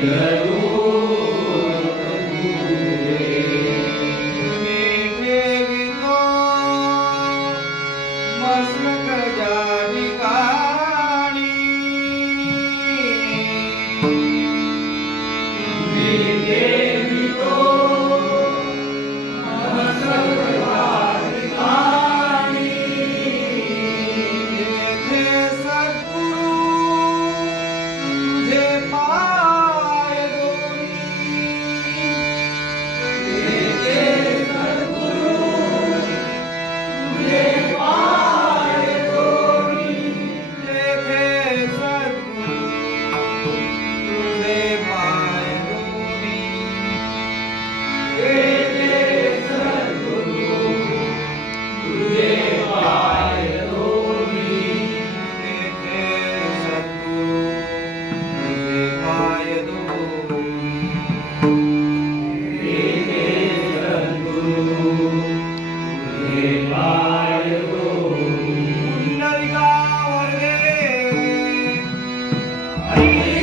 Good. Amen.